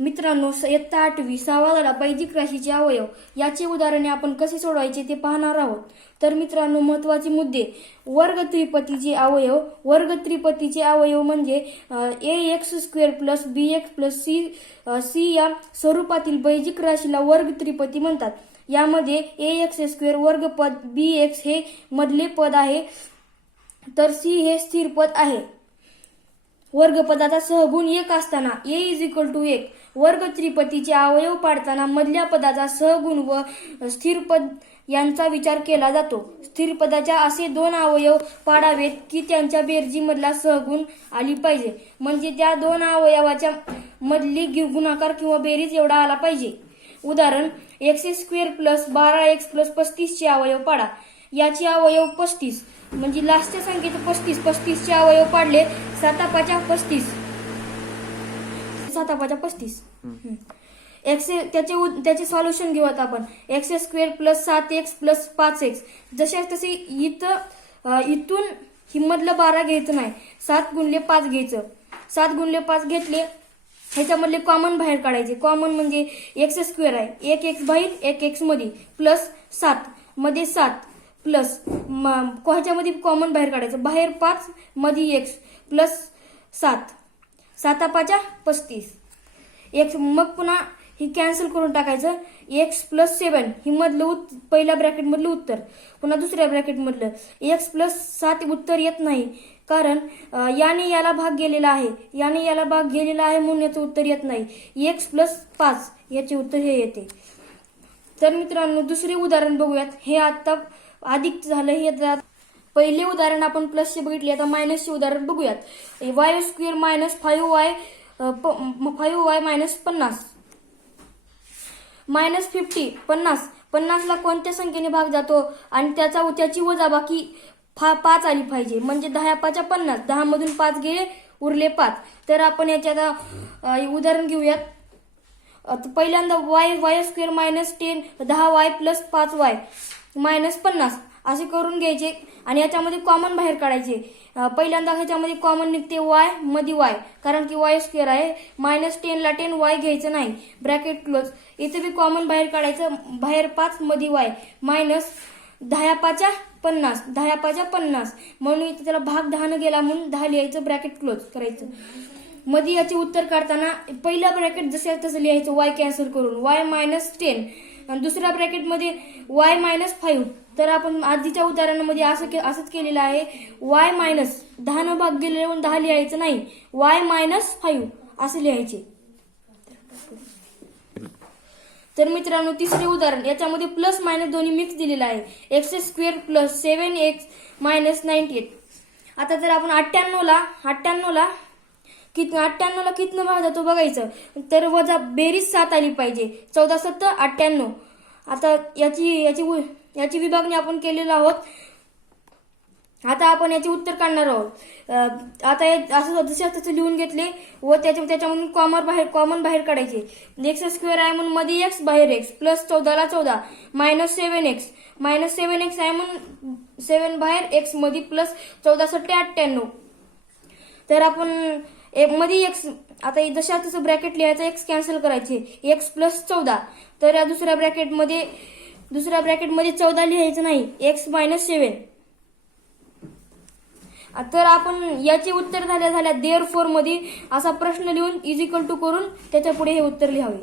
मित्रांनो इयत्ता आठवी सहावा धडा बैदिक राशीचे अवयव याचे उदाहरणे आपण कसे सोडवायचे ते पाहणार आहोत. तर मित्रांनो महत्त्वाचे मुद्दे. वर्ग त्रिपतीचे अवयव वर्ग त्रिपतीचे अवयव म्हणजे A X square plus B X plus C C या स्वरूपातील बैजिक राशीला वर्ग त्रिपती म्हणतात. यामध्ये ए एक्स स्क्वेअर वर्ग पद बी एक्स हे मधले पद आहे. तर सी हे स्थिर पद आहे. वर्गपदाचा सहगुण एक असताना ए इज इक्वल टू एक. वर्ग त्रिपतीचे अवयव पाडताना मधल्या पदाचा सहगुण व स्थिर पद यांचा विचार केला जातो. स्थिर पदाच्या असे दोन अवयव पाडावेत की त्यांच्या बेरजीमधला सहगुण आली पाहिजे. म्हणजे त्या दोन अवयवाच्या मधली गुणाकार किंवा बेरीज एवढा आला पाहिजे. उदाहरण एक्स स्क्वेअर प्लस बारा एक्स प्लस पस्तीसचे अवयव पाडा. याचे अवयव पस्तीस. म्हणजे लास्टच्या संख्येचे पस्तीस पस्तीसचे अवयव पाडले सातापाच्या पस्तीस. सातापाच्या पस्तीस. एक्स त्याचे त्याचे सॉल्युशन घेऊ आता आपण. एक्स स्क्वेअर प्लस सात एक्स प्लस पाच एक्स जसे तसे इथं इथून ही मधलं बारा घ्यायचं नाही. सात गुणले पाच घ्यायचं. सात गुणले पाच घेतले ह्याच्यामधले कॉमन बाहेर काढायचे. कॉमन म्हणजे एक्स स्क्वेअर आहे. एक एक्स बाहेर एक एक्समध्ये प्लस सात. मध्ये सात. प्लस ह्याच्यामध्ये कॉमन बाहेर काढायचं? बाहेर पाच मध्ये एक्स प्लस सात. सातापाच्या पस्तीस. एक्स मग पुन्हा ही कॅन्सल करून टाकायचं. एक्स प्लस सेवन ही मधलं उत् पहिल्या ब्रॅकेटमधलं उत्तर. पुन्हा दुसऱ्या ब्रॅकेटमधलं एक्स प्लस सात उत्तर येत नाही. कारण याने याला भाग गेलेला आहे. याने याला भाग गेलेला आहे म्हणून याचं उत्तर येत नाही. एक्स प्लस पाच याचे उत्तर हे येते. तर मित्रांनो दुसरे उदाहरण बघूयात. हे आता अधिक झालं हे पहिले उदाहरण आपण प्लसचे बघितले आता मायनसचे उदाहरण बघूयात. Y square minus five Y five Y minus पन्नास. मायनस फिफ्टी पन्नास. पन्नासला कोणत्या संख्येने भाग जातो? आणि त्याचा त्याची वजाबाकी फा पाच आली पाहिजे. म्हणजे दहा पाचा पन्नास. दहा मधून पाच गेले उरले पाच. तर आपण याच्यात उदाहरण घेऊयात. पहिल्यांदा Y Y square minus ten दहा वाय प्लस पाच वाय मायनस पन्नास असे करून घ्यायचे आणि याच्यामध्ये कॉमन बाहेर काढायचे. पहिल्यांदा ह्याच्यामध्ये कॉमन निघते वायमध्ये वाय कारण की वाय स्क्वेअर आहे. मायनस टेनला टेन वाय घ्यायचं नाही. ब्रॅकेट क्लोज इथे बी कॉमन बाहेर काढायचं. बाहेर पाच मध्ये वाय मायनस दहा पन्नास. दहा पन्नास. म्हणून इथे त्याला भाग दहानं गेला म्हणून दहा लिहायचं ब्रॅकेट क्लोज करायचं. मध्ये याचे उत्तर काढताना पहिल्या ब्रॅकेट जसे तसं लिहायचं वाय कॅन्सल करून. वाय मायनस टेन आणि दुसऱ्या ब्रॅकेटमध्ये वाय मायनस फाईव्ह तर आपण आधीच्या उदाहरणामध्ये असं के- असंच केलेलं आहे. वाय मायनस दहानं भाग गेलेले दहा लिहायचं नाही. वाय मायनस फाईव्ह असं लिहायचे. तर मित्रांनो तिसरे उदाहरण. याच्यामध्ये प्लस मायनस दोन्ही मिक्स दिलेलं आहे. X square plus seven X minus ninety eight आता जर आपण अठ्ठ्याण्णवला अठ्ठ्याण्णवला कित अठ्ठ्याण्णवला कितनं भाग जातो बघायचं? तर वजा बेरीज सात आली पाहिजे. चौदा सत्तर अठ्ठ्याण्णव. आता याची याची उ- याची विभागणी आपण केलेलो आहोत. आता आपण याचे उत्तर काढणार आहोत. आता असं जसे तसं लिहून घेतले व त्याच्या त्याच्यामधून कॉमन बाहेर कॉमन बाहेर काढायचे. एक्स स्क्वेअर आहे म्हणून मध्ये एक्स बाहेर एक्स प्लस चौदाला चौदा. Minus seven X minus seven X आहे म्हणून सेव्हन बाहेर एक्समध्ये प्लस चौदा सट्टे अठ्ठ्याण्णव. तर आपण एक मध्ये एक्स आता जशा तसं ब्रॅकेट लिहायचं एक्स कॅन्सल करायचे. एक्स प्लस चौदा. तर या दुसऱ्या ब्रॅकेटमध्ये दुसऱ्या ब्रॅकेटमध्ये चौदा लिहायचं नाही. एक्स मायनस सेव्हन तर आपण याचे उत्तर झाल्या झाल्या देअर फोरमध्ये असा प्रश्न लिहून इज इक्वल टू करून त्याच्या पुढे हे उत्तर लिहावे.